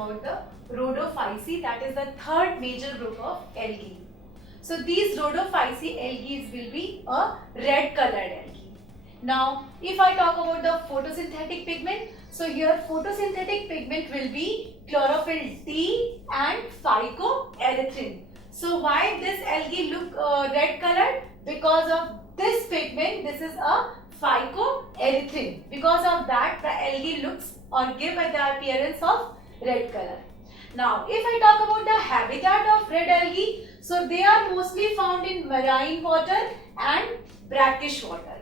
about the Rhodophyceae, that is the third major group of algae. So these Rhodophyceae algae will be a red colored algae. Now if I talk about the photosynthetic pigment, so here photosynthetic pigment will be chlorophyll T and phycoerythrin. So why this algae look red colored? Because of this pigment, this is a phycoerythrin. Because of that, the algae looks or give the appearance of red color. Now, if I talk about the habitat of red algae, so they are mostly found in marine water and brackish water.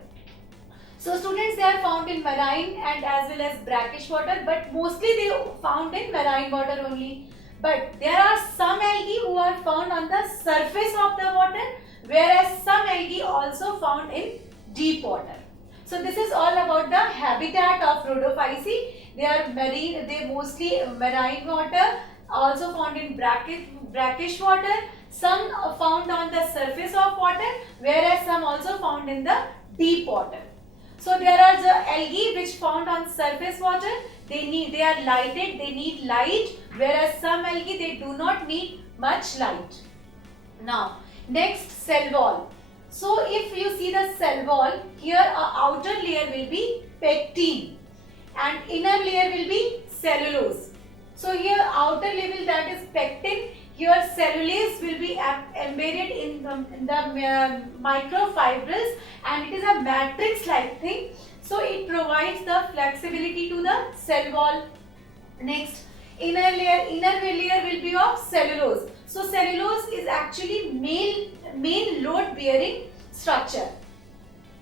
So students, they are found in marine and as well as brackish water, but mostly they are found in marine water only. But there are some algae who are found on the surface of the water, whereas some algae also found in deep water. So this is all about the habitat of Rhodophyceae. They are marine, they mostly marine water, also found in brackish water, some are found on the surface of water, whereas some also found in the deep water. So there are the algae which found on surface water, they are lighted, they need light, whereas some algae they do not need much light. Now next, cell wall. So if you see the cell wall, here a outer layer will be pectin and inner layer will be cellulose. So here outer layer, that is pectin, here cellulose will be embedded in the microfibrils and it is a matrix like thing. So it provides the flexibility to the cell wall. Next, inner layer will be of cellulose. So cellulose is actually main load bearing structure.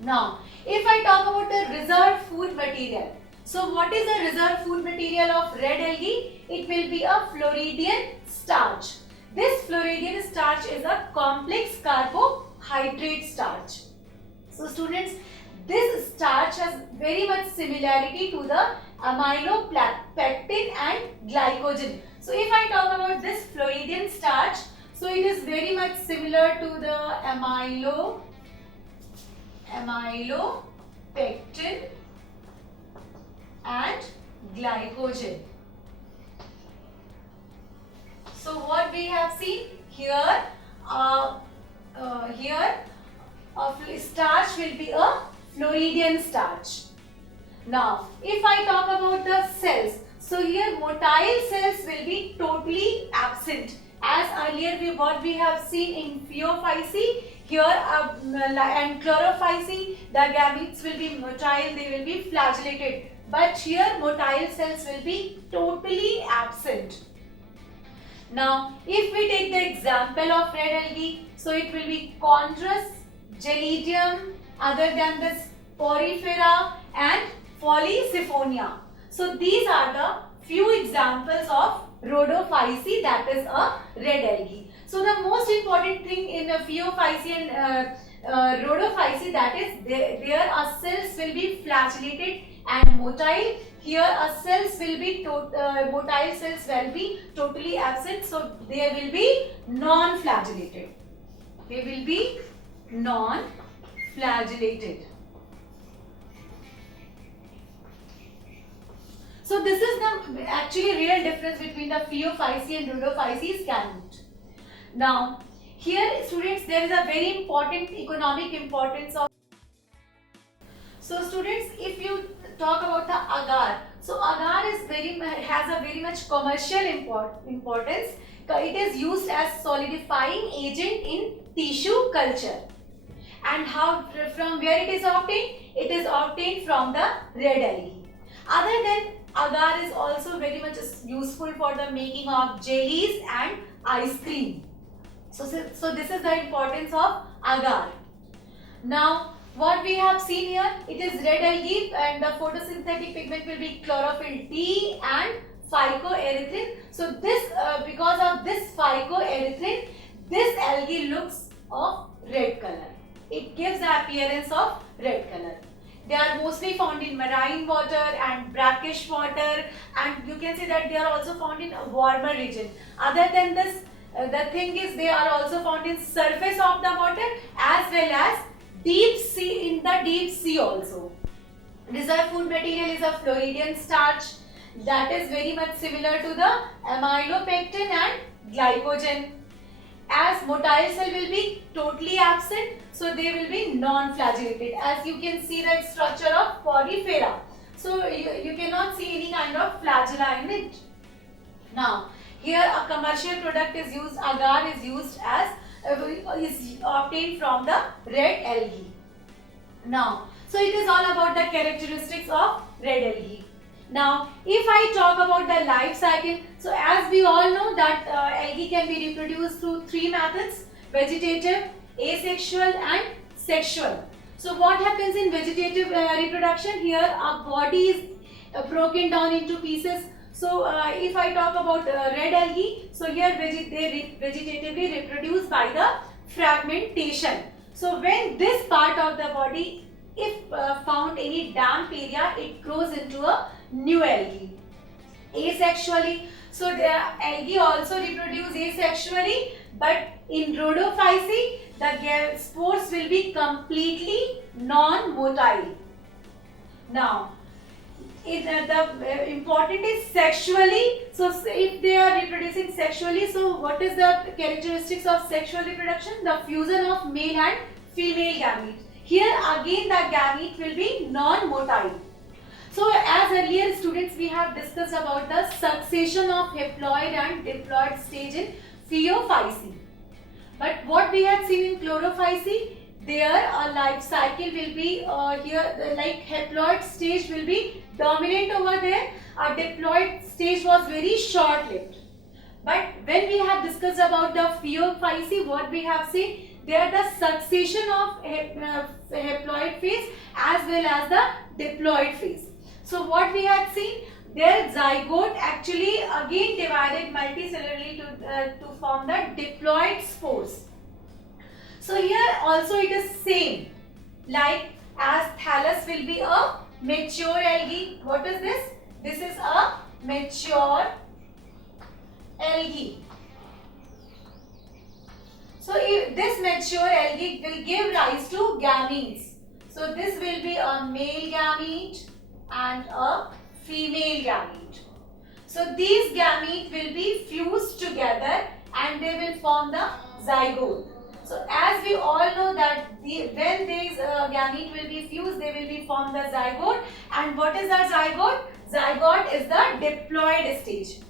Now if I talk about the reserved food material, so what is the reserved food material of red algae? It will be a Floridian starch. This Floridian starch is a complex carbohydrate starch. So students, this starch has very much similarity to the amylopectin and glycogen. So if I talk about this Floridian starch, so it is very much similar to the amylopectin and glycogen. So what we have seen here, a starch will be a Floridian starch. Now if I talk about the cells, so here motile cells will be totally absent. As earlier what we have seen in Phaeophyceae, here and Chlorophyceae, the gametes will be motile, they will be flagellated. But here motile cells will be totally absent. Now if we take the example of red algae, so it will be chondrus, gelidium, other than this porifera and Polysyphonia. So these are the few examples of Rhodophyceae, that is a red algae. So the most important thing in the Phaeophyceae and Rhodophyceae, that is there our cells will be flagellated and motile. Here our cells will be motile cells will be totally absent, so they will be non-flagellated. They will be non-flagellated. So this is the actually real difference between the Phaeophyceae and Rhodophyceae gamete. Now here students, there is a very important economic importance of. So students, if you talk about the agar, so agar is has a very much commercial importance. It is used as solidifying agent in tissue culture. And from where it is obtained? It is obtained from the red algae. Other than agar is also very much useful for the making of jellies and ice cream. So this is the importance of agar. Now what we have seen here, it is red algae and the photosynthetic pigment will be chlorophyll T and phycoerythrin. So this because of this phycoerythrin, this algae looks of red color. It gives the appearance of red color. They are mostly found in marine water and brackish water, and you can see that they are also found in a warmer region. Other than this, the thing is they are also found in surface of the water as well as deep sea, in the deep sea also. Reserved food material is a Floridian starch. That is very much similar to the amylopectin and glycogen. As motile cell will be totally absent, so they will be non-flagellated. As you can see the structure of porifera, so you cannot see any kind of flagella in it. Now, here a commercial product is used, agar is used as is obtained from the red algae. Now, so it is all about the characteristics of red algae. Now, if I talk about the life cycle, so as we all know that algae can be reproduced through three methods: vegetative, asexual and sexual. So what happens in vegetative reproduction? Here a body is broken down into pieces. So if I talk about red algae, so here they vegetatively reproduce by the fragmentation. So when this part of the body, if found any damp area, it grows into a new algae. Asexually, so the algae also reproduce asexually, but in Rhodophyceae, the spores will be completely non-motile. Now, the important is sexually. So if they are reproducing sexually, so what is the characteristics of sexual reproduction? The fusion of male and female gametes. Here again the gamete will be non-motile. So as earlier students we have discussed about the succession of haploid and diploid stage in Phaeophyceae. But what we had seen in Chlorophyceae, their life cycle will be here, like haploid stage will be dominant over there. A diploid stage was very short-lived. But when we have discussed about the Phaeophyceae, what we have seen, there the succession of haploid phase as well as the diploid phase. So what we had seen, their zygote actually again divided multicellularly to form the diploid spores. So here also it is same, like as thallus will be a mature algae. What is this? This is a mature algae. So if this mature algae will give rise to gametes. So this will be a male gamete and a female gamete. So these gametes will be fused together and they will form the zygote. So as we all know that when these gamete will be fused, they will be formed the zygote. And what is the zygote? Zygote is the diploid stage.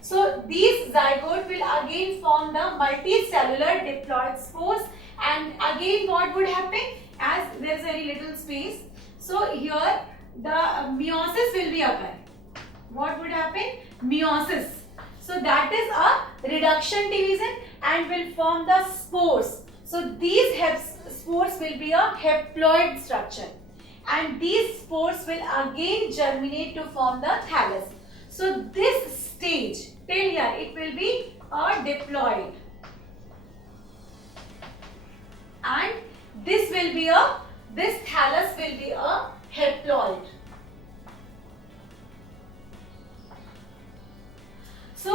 So these zygote will again form the multicellular diploid spores, and again what would happen, as there is very little space, so here the meiosis will be occur. What would happen? Meiosis. So that is a reduction division and will form the spores. So these spores will be a haploid structure, and these spores will again germinate to form the thallus. So this stage till here it will be a diploid, and this thallus will be a haploid. So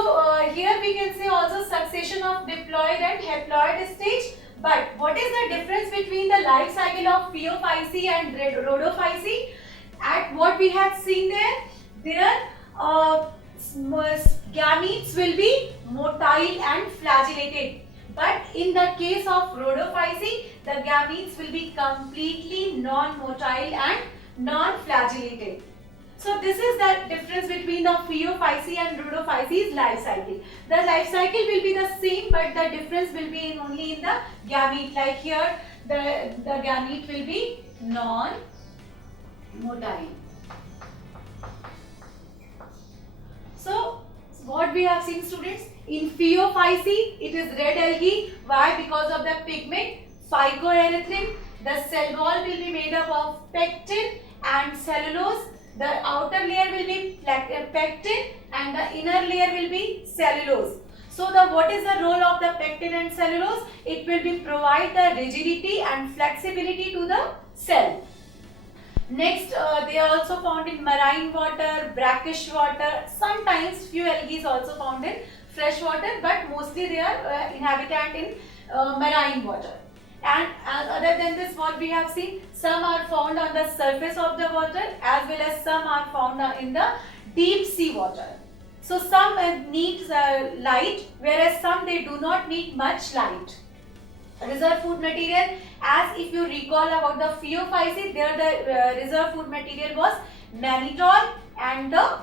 here we can say also succession of diploid and haploid stage. But what is the difference between the life cycle of Phaeophyceae and Rhodophyceae? At what we have seen there gametes will be motile and flagellated. But in the case of Rhodophyceae, the gametes will be completely non-motile and non-flagellated. So this is the difference between the Phaeophyceae and Rhodophyceae's life cycle. The life cycle will be the same, but the difference will be only in the gamete. Like here, the gamete will be non-motile. So what we have seen, students, in Phaeophyceae it is red algae. Why? Because of the pigment phycoerythrin. The cell wall will be made up of pectin and cellulose. The outer layer will be pectin and the inner layer will be cellulose. So what is the role of the pectin and cellulose? It will be provide the rigidity and flexibility to the cell. Next, they are also found in marine water, brackish water. Sometimes few algae is also found in fresh water, but mostly they are inhabitant in marine water. And other than this, what we have seen, some are found on the surface of the water as well as some are found in the deep sea water. So some needs light, whereas some they do not need much light. Reserve food material, as if you recall about the Phaeophyceae, there the reserve food material was mannitol and the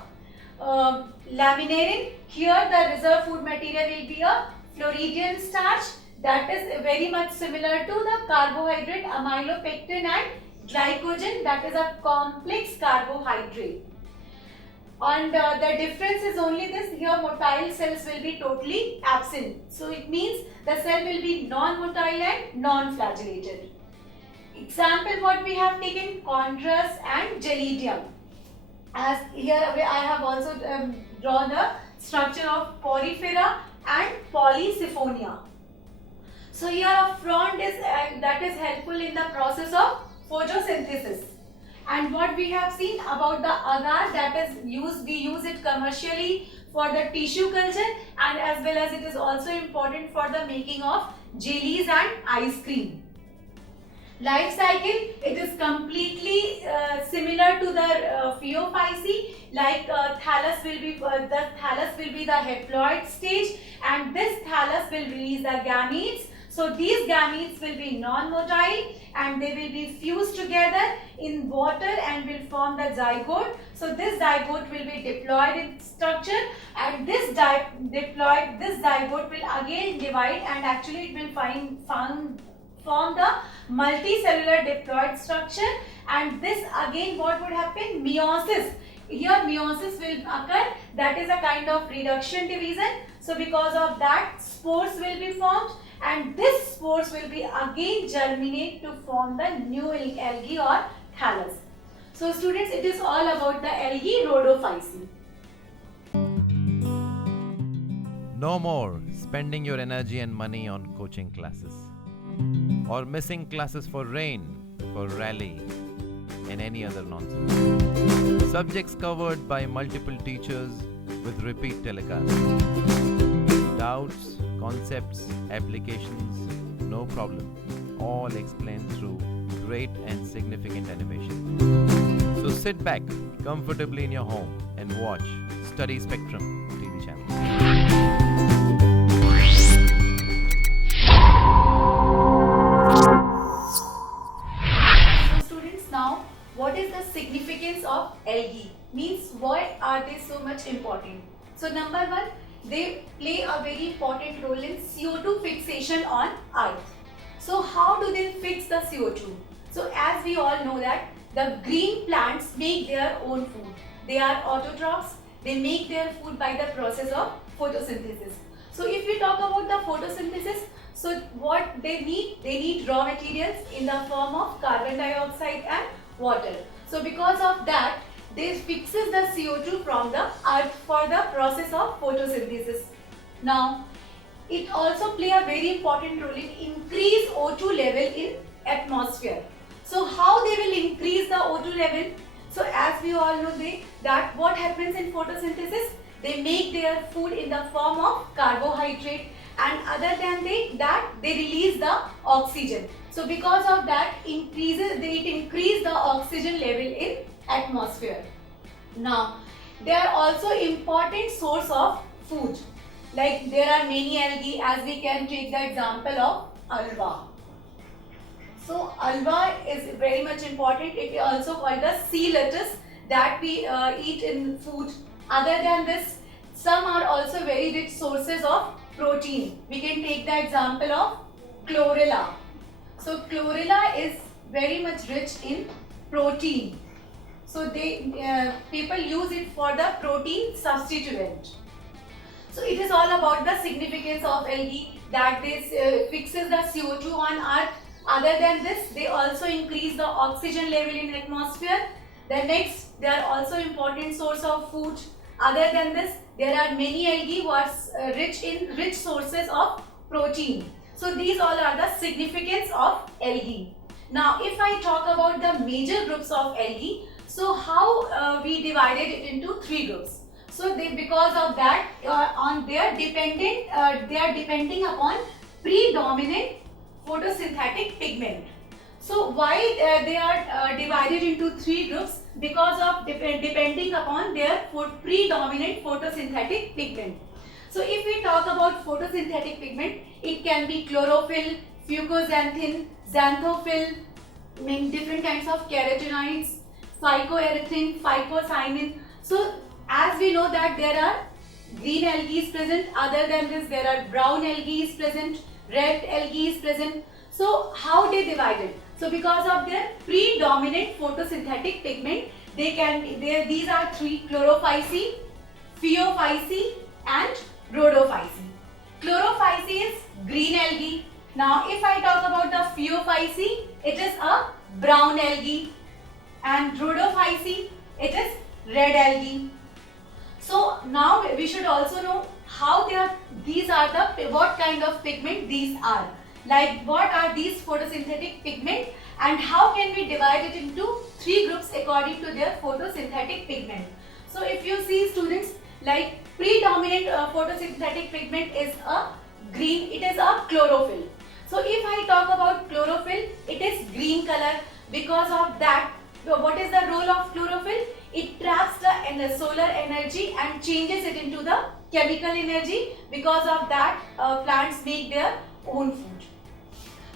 laminarin. Here the reserve food material will be a Floridian starch, that is very much similar to the carbohydrate amylopectin and glycogen, that is a complex carbohydrate. And the difference is only this, here motile cells will be totally absent. So it means the cell will be non-motile and non-flagellated. Example what we have taken, chondrus and gelidium. As here I have also drawn the structure of porifera and polysiphonia. So here a frond is that is helpful in the process of photosynthesis. And what we have seen about the agar, that is we use it commercially for the tissue culture, and as well as it is also important for the making of jellies and ice cream. Life cycle, it is completely similar to the Phaeophyceae. Like thallus will be the haploid stage, and this thallus will release the gametes. So these gametes will be non-motile and they will be fused together in water and will form the zygote. So this zygote will be diploid in structure, and this zygote will again divide, and actually it will form the multicellular diploid structure. And this again what would happen? Meiosis. Here meiosis will occur, that is a kind of reduction division. So because of that, spores will be formed, and this spores will be again germinate to form the new algae or thallus. So students, it is all about the algae Rhodophyceae. No more spending your energy and money on coaching classes, or missing classes for rain, for rally, and any other nonsense. Subjects covered by multiple teachers with repeat telecasts. Doubts, concepts, applications, no problem. All explained through great and significant animation. So sit back comfortably in your home and watch Study Spectrum TV channel. So students, now what is the significance of algae? Means why are they so much important? So number one, they play a very important role in CO2 fixation on earth. So how do they fix the CO2? So as we all know that the green plants make their own food. They are autotrophs. They make their food by the process of photosynthesis. So if we talk about the photosynthesis, so what they need raw materials in the form of carbon dioxide and water. So because of that, they fixes the CO2 from the earth for the process of photosynthesis. Now, it also play a very important role in increase O2 level in atmosphere. So how they will increase the O2 level? So as we all know that what happens in photosynthesis, they make their food in the form of carbohydrate, and other than that they release the oxygen. So because of that it increase the oxygen level in atmosphere. Now, they are also important source of food. Like there are many algae, as we can take the example of alga. So alga is very much important. It is also called the sea lettuce that we eat in food. Other than this, some are also very rich sources of protein. We can take the example of chlorella. So chlorella is very much rich in protein. So people use it for the protein substituent. So it is all about the significance of algae, that this fixes the CO2 on earth. Other than this, they also increase the oxygen level in atmosphere. The next, they are also important source of food. Other than this, there are many algae who are rich sources of protein. So these all are the significance of algae. Now, if I talk about the major groups of algae, so how we divided it into three groups. So because of that, they are depending upon predominant photosynthetic pigment. So why they are divided into three groups? because of depending upon their predominant photosynthetic pigment. So if we talk about photosynthetic pigment, it can be chlorophyll, fucoxanthin, xanthophyll, different kinds of carotenoids, phycoerythrin, phycocyanin. So as we know that there are green algae is present, other than this there are brown algae is present, red algae is present. So how they divided? So because of their predominant photosynthetic pigment, these are three: Chlorophyceae, Phaeophyceae and Rhodophyceae. Chlorophyceae is green algae. Now if I talk about the Phaeophyceae, it is a brown algae, and Rhodophyceae, it is red algae. So now we should also know how what kind of pigment these are. Like what are these photosynthetic pigment and how can we divide it into three groups according to their photosynthetic pigment. So if you see students, like predominant photosynthetic pigment is a green, it is a chlorophyll. So if I talk about chlorophyll, it is green color. Because of that, what is the role of chlorophyll? It traps the solar energy and changes it into the chemical energy. Because of that, plants make their own food.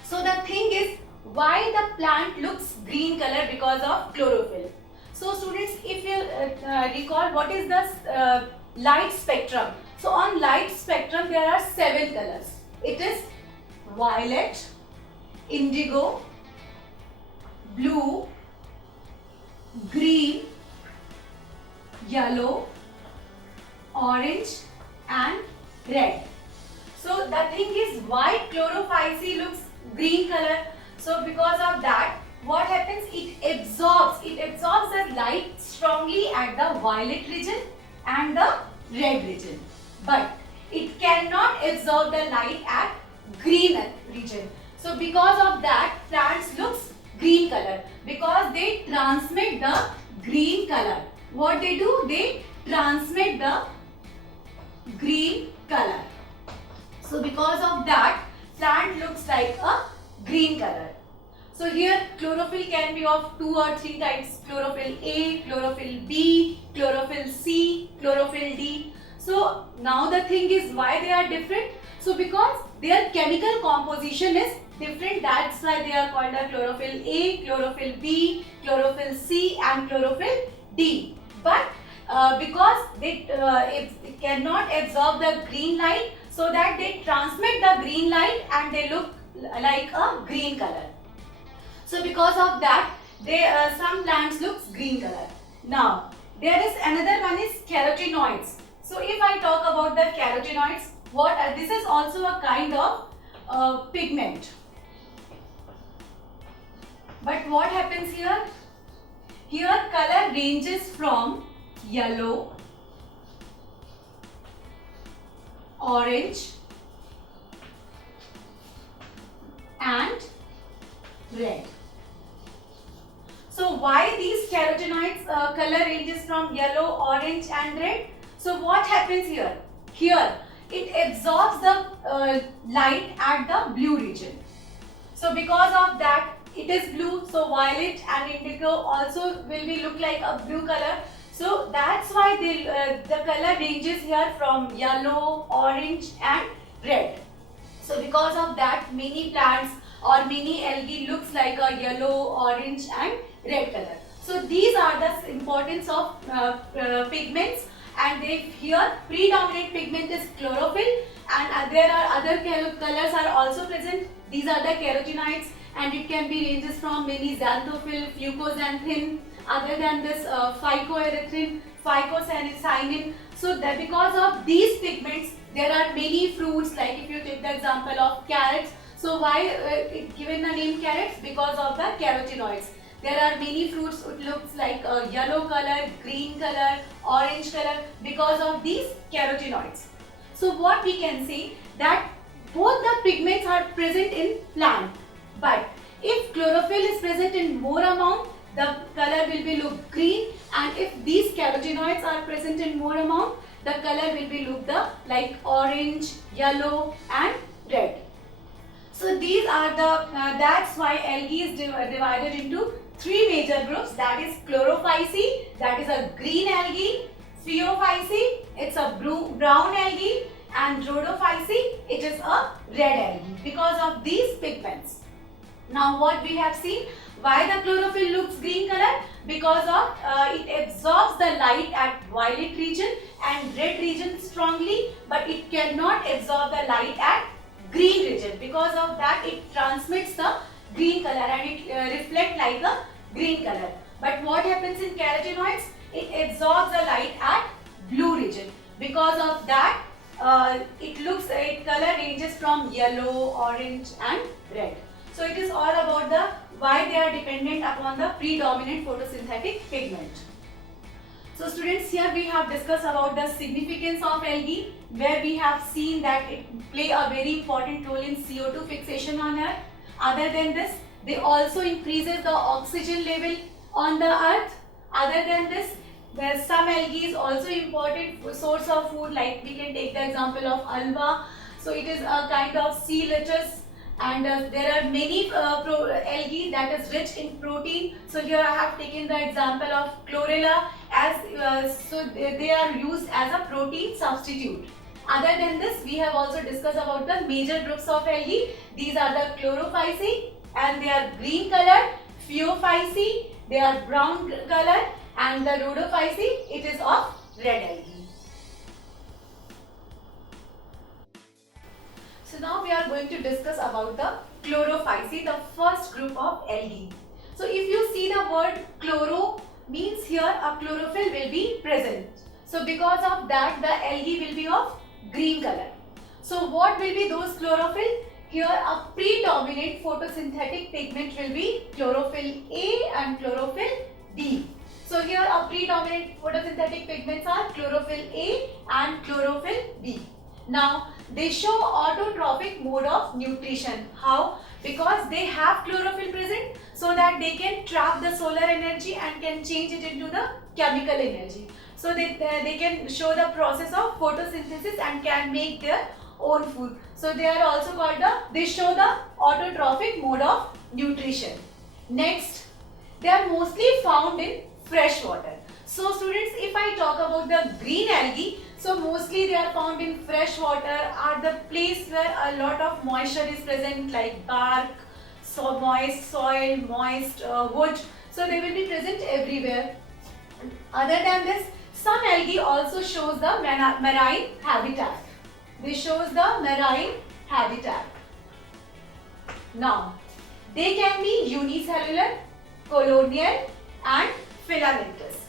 So the thing is, why the plant looks green color? Because of chlorophyll. So students, if you recall, what is the light spectrum? So on light spectrum there are 7 colors. It is violet, indigo, blue, green, yellow, orange and red. So the thing is, why Chlorophyceae looks green color? So because of that, what happens? It absorbs the light strongly at the violet region and the red region, but it cannot absorb the light at green region. So because of that, plants looks green color, because they transmit the green color. What they do? They transmit the green color. So because of that, plant looks like a green color. So here chlorophyll can be of 2 or 3 types: chlorophyll A, chlorophyll B, chlorophyll C, chlorophyll D. So now the thing is, why they are different? So because their chemical composition is different, that's why they are called a chlorophyll A, chlorophyll B, chlorophyll C and chlorophyll D. But because it cannot absorb the green light, so that they transmit the green light and they look like a green color. So because of that, some plants looks green color. Now there is another one is carotenoids. So if I talk about the carotenoids, this is also a kind of pigment. But what happens here? Here color ranges from yellow, orange and red. So why these carotenoids color ranges from yellow, orange and red? So what happens here? Here it absorbs the light at the blue region. So because of that, it is blue. So violet and indigo also will be look like a blue color. So that's why the color ranges here from yellow, orange and red. So because of that, many plants or many algae looks like a yellow, orange and red color. So these are the importance of pigments, and here predominant pigment is chlorophyll, and there are other colors are also present. These are the carotenoids, and it can be ranges from many xanthophyll, fucoxanthin, other than this phycoerythrin, phycocyanin. So that because of these pigments, there are many fruits, like if you take the example of carrots. So why it given the name carrots? Because of the carotenoids. There are many fruits, it looks like a yellow color, green color, orange color, because of these carotenoids. So what we can say, that both the pigments are present in plant, but if chlorophyll is present in more amount, the color will be look green, and if these carotenoids are present in more amount, the color will be look like orange, yellow and red. So these are the that's why algae is divided into three major groups, that is Chlorophyceae, that is a green algae, Phaeophyceae, it's a brown algae, and Rhodophyceae, it is a red algae because of these pigments. Now what we have seen, why the chlorophyll looks green color? Because of it absorbs the light at violet region and red region strongly, but it cannot absorb the light at green region. Because of that it transmits the green color and it reflects like a green color. But what happens in carotenoids? It absorbs the light at blue region. Because of that its color ranges from yellow, orange and red. So it is all about the why they are dependent upon the predominant photosynthetic pigment. So students, here we have discussed about the significance of algae, where we have seen that it play a very important role in CO2 fixation on earth. Other than this, they also increases the oxygen level on the earth. Other than this, there are some algae is also important source of food, like we can take the example of alga. So it is a kind of sea lettuce, and there are many algae that is rich in protein. So here I have taken the example of chlorella as so they are used as a protein substitute. Other than this, we have also discussed about the major groups of algae. These are the Chlorophyceae and they are green color, Phaeophyceae, they are brown color, and the Rhodophyceae, it is of red algae. So now we are going to discuss about the Chlorophyceae, the first group of algae. So if you see the word chloro, means here a chlorophyll will be present. So because of that, the algae will be of green color. So what will be those chlorophyll? Here a predominant photosynthetic pigment will be chlorophyll A and chlorophyll B. So here a predominant photosynthetic pigments are chlorophyll A and chlorophyll B. Now they show autotrophic mode of nutrition. How? Because they have chlorophyll present, so that they can trap the solar energy and can change it into the chemical energy. So they can show the process of photosynthesis and can make their own food. So they are also called they show the autotrophic mode of nutrition. Next, they are mostly found in fresh water. So students, if I talk about the green algae, so mostly they are found in fresh water, are the place where a lot of moisture is present, like bark, so moist soil, moist wood. So they will be present everywhere. Other than this, some algae also shows the marine habitat. This shows the marine habitat. Now, they can be unicellular, colonial and filamentous.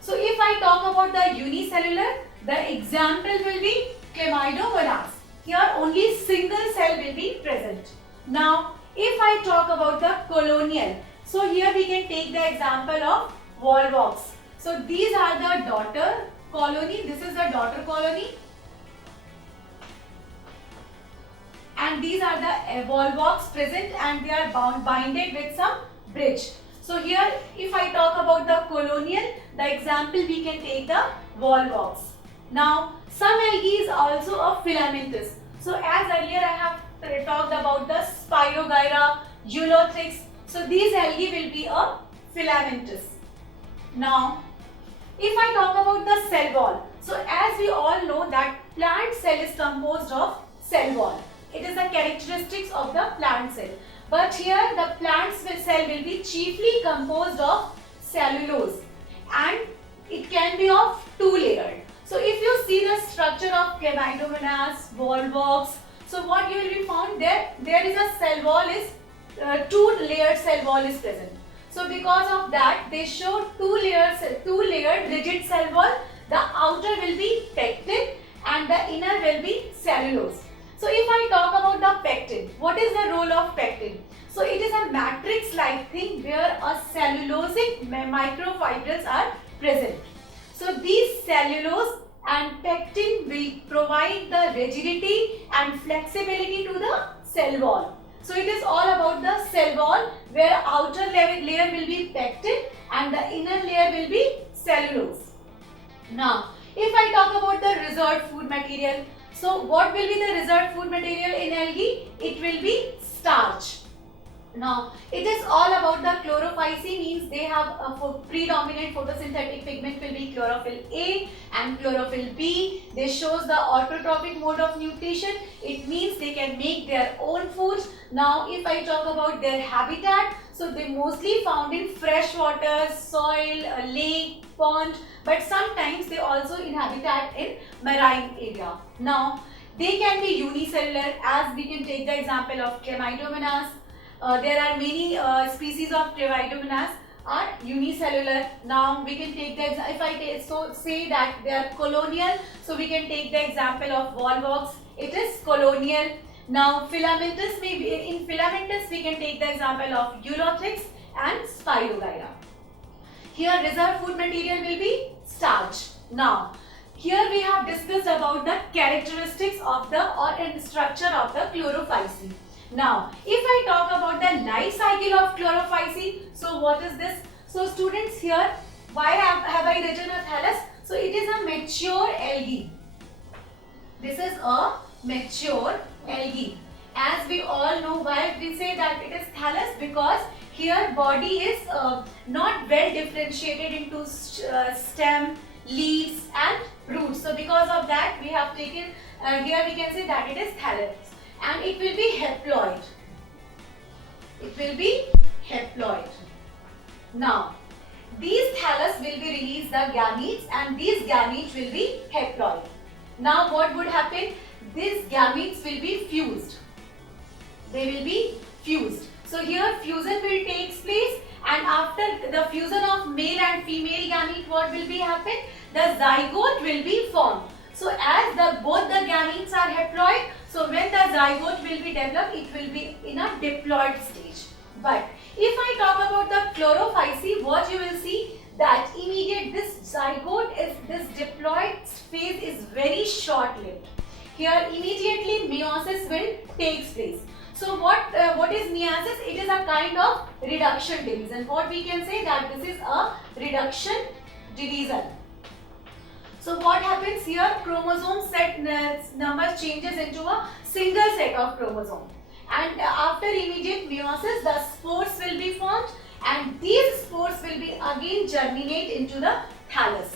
So if I talk about the unicellular, the example will be Chlamydomonas. Here only single cell will be present. Now if I talk about the colonial, so here we can take the example of volvox. So these are the daughter colony, this is the daughter colony, and these are the volvox present and they are binded with some bridge. So here if I talk about the colonial, the example we can take the volvox. Now some algae is also a filamentous. So as earlier I have talked about the Spirogyra, Ulothrix. So these algae will be a filamentous. Now if I talk about the cell wall, so as we all know that plant cell is composed of cell wall. It is the characteristics of the plant cell. But here the plant cell will be chiefly composed of cellulose and it can be of two-layered. So if you see the structure of Chlamydomonas, volvox, so what you will be found there is a cell wall is two-layered cell wall is present. So because of that they show two-layered rigid cell wall. The outer will be pectin and the inner will be cellulose. So if I talk about the pectin, what is the role of pectin? So it is a matrix-like thing where a cellulosic microfibrils are present. So these cellulose and pectin will provide the rigidity and flexibility to the cell wall. So it is all about the cell wall where outer layer will be pectin and the inner layer will be cellulose. Now if I talk about the reserved food material, so what will be the reserved food material in algae? It will be starch. Now, it is all about the chlorophyceae, means they have a predominant photosynthetic pigment will be chlorophyll A and chlorophyll B. This shows the autotrophic mode of nutrition. It means they can make their own food. Now, if I talk about their habitat, so they mostly found in fresh water, soil, a lake, pond, but sometimes they also inhabit in marine area. Now, they can be unicellular, as we can take the example of Chlamydomonas. There are many species of Chlamydomonas are unicellular. Now we can take the if I say that they are colonial, so we can take the example of Volvox. It is colonial. Now filamentous, maybe in filamentous we can take the example of Eurothrix and Spirogyra. Here reserve food material will be starch. Now here we have discussed about the characteristics of the and structure of the chlorophyceae. Now, if I talk about the life cycle of chlorophyceae, so what is this? So students, here, why have I written a thallus? So it is a mature algae. This is a mature algae. As we all know, why we say that it is thallus, because here body is not well differentiated into stem, leaves and roots. So because of that, we have taken here we can say that it is thallus. And it will be haploid. It will be haploid. Now, these thallus will be release the gametes, and these gametes will be haploid. Now, what would happen? These gametes will be fused. They will be fused. So, here fusion will take place, and after the fusion of male and female gamete, what will be happen? The zygote will be formed. So, as both the gametes are haploid, so when the zygote will be developed, it will be in a diploid stage. But if I talk about the chlorophyceae, what you will see that this zygote is this diploid phase is very short-lived. Here immediately meiosis will take place. So what is meiosis? It is a kind of reduction division. What we can say that this is a reduction division. So what happens here? Chromosome set number changes into a single set of chromosome, and after immediate meiosis, the spores will be formed, and these spores will be again germinate into the thallus.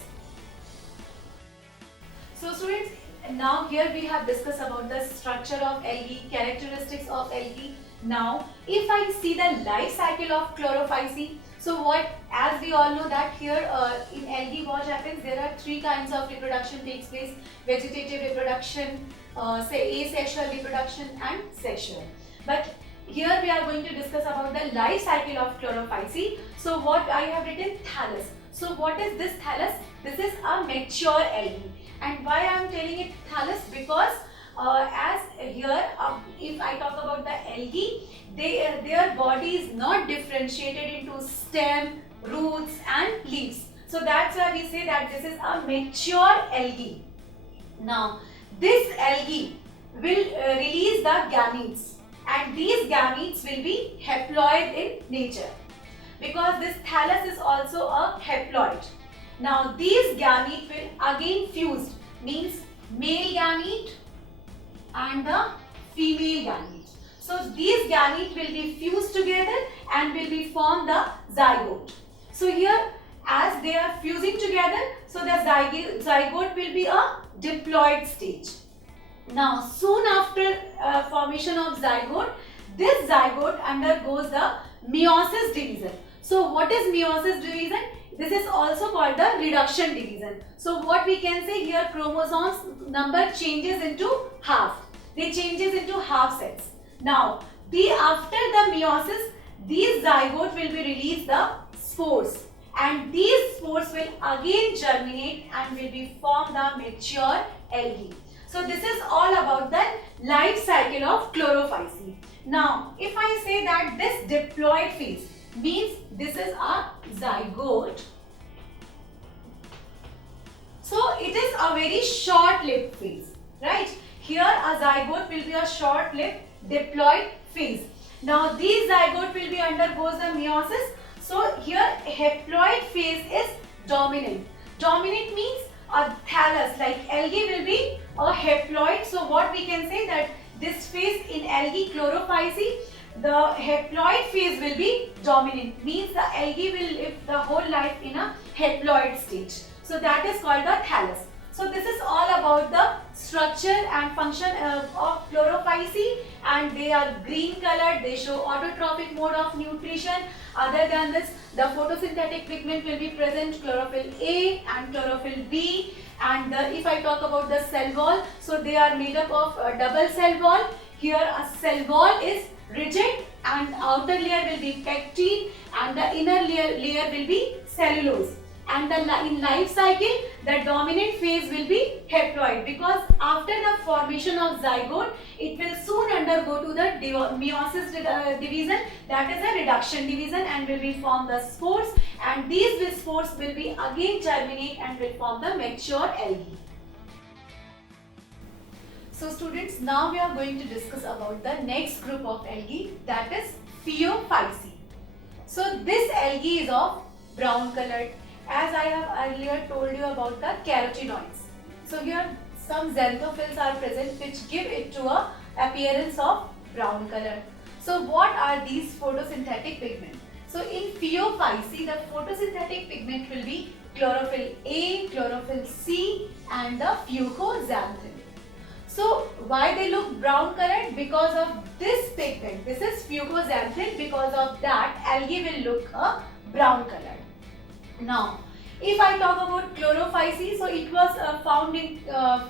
So students, now here we have discussed about the structure of algae, characteristics of algae. Now if I see the life cycle of chlorophyceae, so as we all know that here in algae what happens, there are three kinds of reproduction takes place: vegetative reproduction, asexual reproduction and sexual. But here we are going to discuss about the life cycle of chlorophyceae. So what I have written, thallus. So what is this thallus? This is a mature algae. And why I am telling it thallus? Because as here if I talk about the algae, their body is not differentiated into stem, roots and leaves. So that's why we say that this is a mature algae. Now this algae will release the gametes, and these gametes will be haploid in nature, because this thallus is also a haploid. Now these gametes will again fused, means male gamete and the female gamete. So these gametes will be fused together and will be form the zygote. So here as they are fusing together, so the zygote will be a diploid stage. Now soon after formation of zygote, this zygote undergoes the meiosis division. So what is meiosis division? This is also called the reduction division. So what we can say here, chromosomes number changes into half. They changes into half sets. Now after the meiosis, these zygote will be release the spores, and these spores will again germinate and will be form the mature algae. So this is all about the life cycle of chlorophyceae. Now if I say that this diploid phase means this is a zygote. So it is a very short-lived phase, right? Here a zygote will be a short-lived diploid phase. Now these zygote will be undergoes the meiosis. So here haploid phase is dominant. Dominant means a thallus, like algae will be a haploid. So what we can say that this phase in algae chlorophyceae, the haploid phase will be dominant, means the algae will live the whole life in a haploid stage. So that is called the thallus. So this is all about the structure and function of Chlorophyceae, and they are green colored, they show autotrophic mode of nutrition. Other than this, the photosynthetic pigment will be present, chlorophyll A and chlorophyll B. And if I talk about the cell wall, so they are made up of a double cell wall. Here a cell wall is rigid and outer layer will be pectin and the inner layer will be cellulose. And in life cycle, the dominant phase will be haploid, because after the formation of zygote, it will soon undergo to the meiosis division, that is a reduction division, and will be form the spores, and these spores will be again germinate and will form the mature algae. So students, now we are going to discuss about the next group of algae, that is Phaeophyceae. So this algae is of brown colored, as I have earlier told you about the carotenoids. So here some xanthophylls are present which give it to a appearance of brown color. So what are these photosynthetic pigments? So in Phaeophyceae, the photosynthetic pigment will be chlorophyll A, chlorophyll C and the fucoxanthin. So why they look brown colored? Because of this pigment. This is fucoxanthin. Because of that, algae will look a brown color. Now, if I talk about Chlorophyceae, so it was found in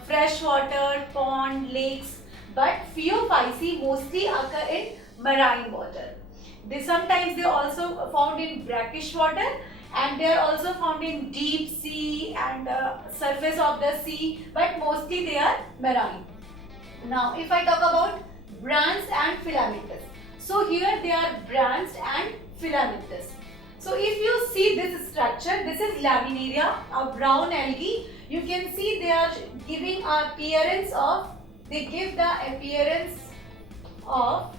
fresh water, pond, lakes, but Phaeophyceae mostly occur in marine water. Sometimes they are also found in brackish water, and they are also found in deep sea and surface of the sea, but mostly they are marine. Now, if I talk about branched and filamentous, so here they are branched and filamentous. So if you see this structure, this is laminaria, a brown algae. You can see they are giving appearance of, they give the appearance of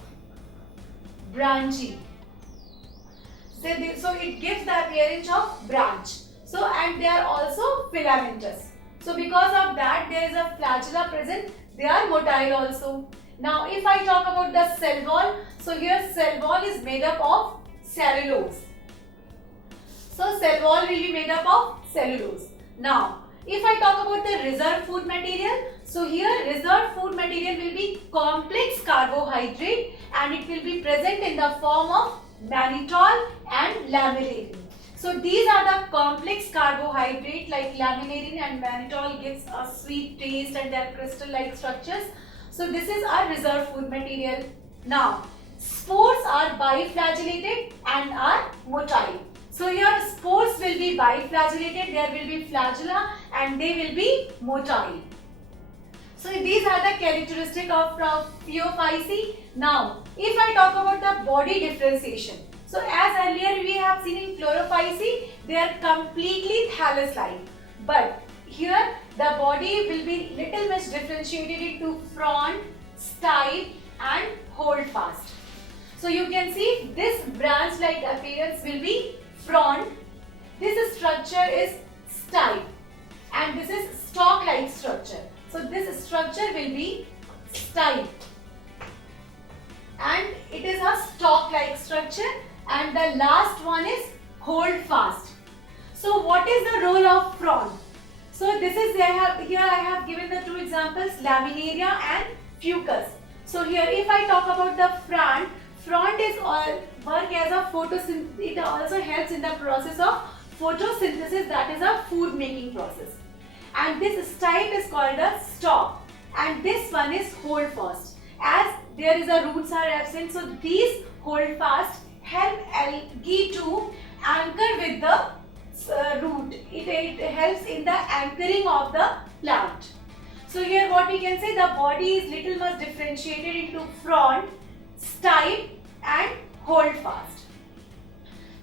branching. So it gives the appearance of branch. So and they are also filamentous. So because of that, there is a flagella present. They are motile also. Now if I talk about the cell wall, so here cell wall is made up of cellulose. So cell wall will be made up of cellulose. Now, if I talk about the reserve food material, so here reserve food material will be complex carbohydrate, and it will be present in the form of mannitol and laminarin. So these are the complex carbohydrate, like laminarin and mannitol gives a sweet taste and their crystal-like structures. So this is our reserve food material. Now, spores are biflagellated and are motile. So your spores will be biflagellated, there will be flagella and they will be motile. So these are the characteristics of Phaeophyceae. Now, if I talk about the body differentiation. So as earlier we have seen in Chlorophyceae, they are completely thallus-like. But here the body will be little much differentiated into frond, stipe and holdfast. So you can see this branch-like appearance will be frond, this structure is stipe, and this is stalk-like structure. So this structure will be stipe, and it is a stalk-like structure, and the last one is holdfast. So what is the role of frond? So this is, here I have given the two examples, laminaria and fucus. So here if I talk about the frond is work as a photosynthesis. It also helps in the process of photosynthesis, that is a food making process. And this stipe is called a stalk, and this one is holdfast. As there is a roots are absent, so these holdfast help algae to anchor with the root. It helps in the anchoring of the plant. So here what we can say, the body is little much differentiated into frond, stipe and holdfast.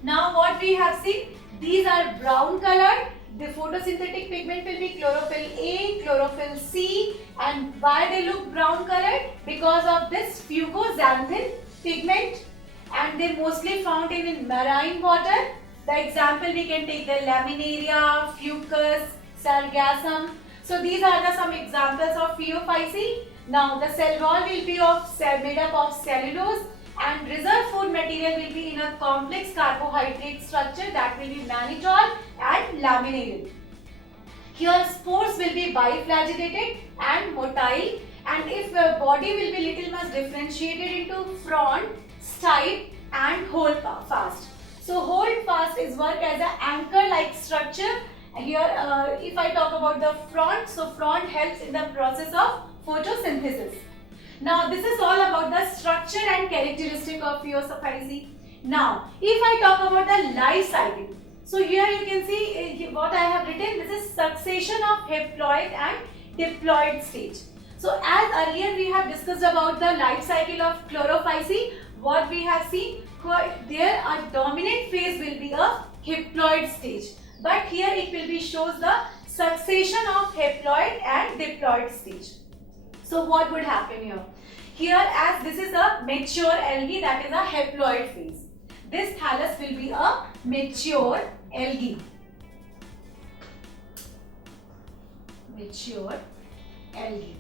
Now what we have seen, these are brown colored. The photosynthetic pigment will be chlorophyll A, chlorophyll C, and why they look brown colored? Because of this fucoxanthin pigment, and they mostly found in marine water. The example we can take the laminaria, fucus, sargassum. So these are some examples of Phaeophyceae. Now the cell wall will be made up of cellulose, and reserve food material will be in a complex carbohydrate structure, that will be mannitol and laminated. Here spores will be biflagellated and motile, and if the body will be little much differentiated into frond, stipe and hold fast. So hold fast is work as an anchor like structure. Here if I talk about the frond, so frond helps in the process of photosynthesis. Now this is all about the structure and characteristic of Photosynthetic. Now if I talk about the life cycle, so here you can see what I have written. This is succession of haploid and diploid stage. So as earlier we have discussed about the life cycle of Chlorophyceae, what we have seen, there a dominant phase will be a haploid stage, but here it will be shows the succession of haploid and diploid stage. So what would happen here? Here, as this is a mature algae, that is a haploid phase. This thallus will be a mature algae. Mature algae.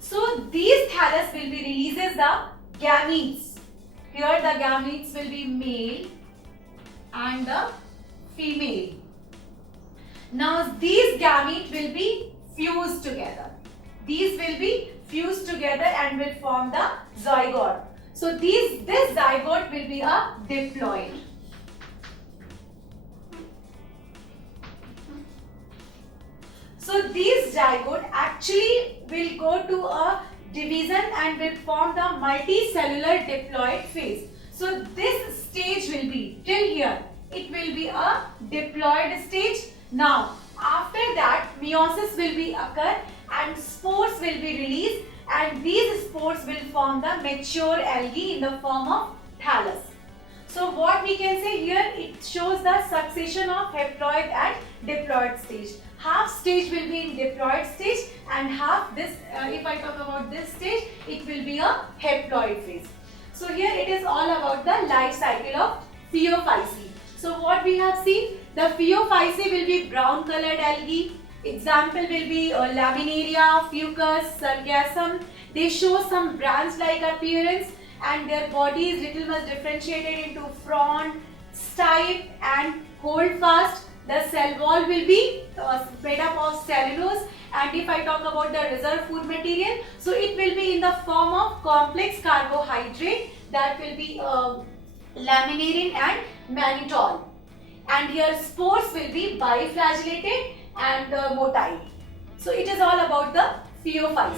So these thallus will be releases the gametes. Here the gametes will be male and the female. Now these gametes will be fused together. These will be fused together and will form the zygote. So this zygote will be a diploid. So these zygote actually will go to a division and will form the multicellular diploid phase. So this stage will be till here. It will be a diploid stage. Now after that meiosis will be occur and spores will be released, and these spores will form the mature algae in the form of thallus. So what we can say here, it shows the succession of haploid and diploid stage. Half stage will be in diploid stage and half this, if I talk about this stage, it will be a haploid phase. So here it is all about the life cycle of Phaeophyceae. So what we have seen, the Phaeophyceae will be brown colored algae. Example will be Laminaria, Fucus, Sargassum. They show some branch-like appearance and their body is little much differentiated into frond, stipe and holdfast. The cell wall will be made up of cellulose, and if I talk about the reserve food material, so it will be in the form of complex carbohydrate, that will be laminarin and mannitol. And here spores will be biflagellated and motile. So it is all about the Phaeophyceae.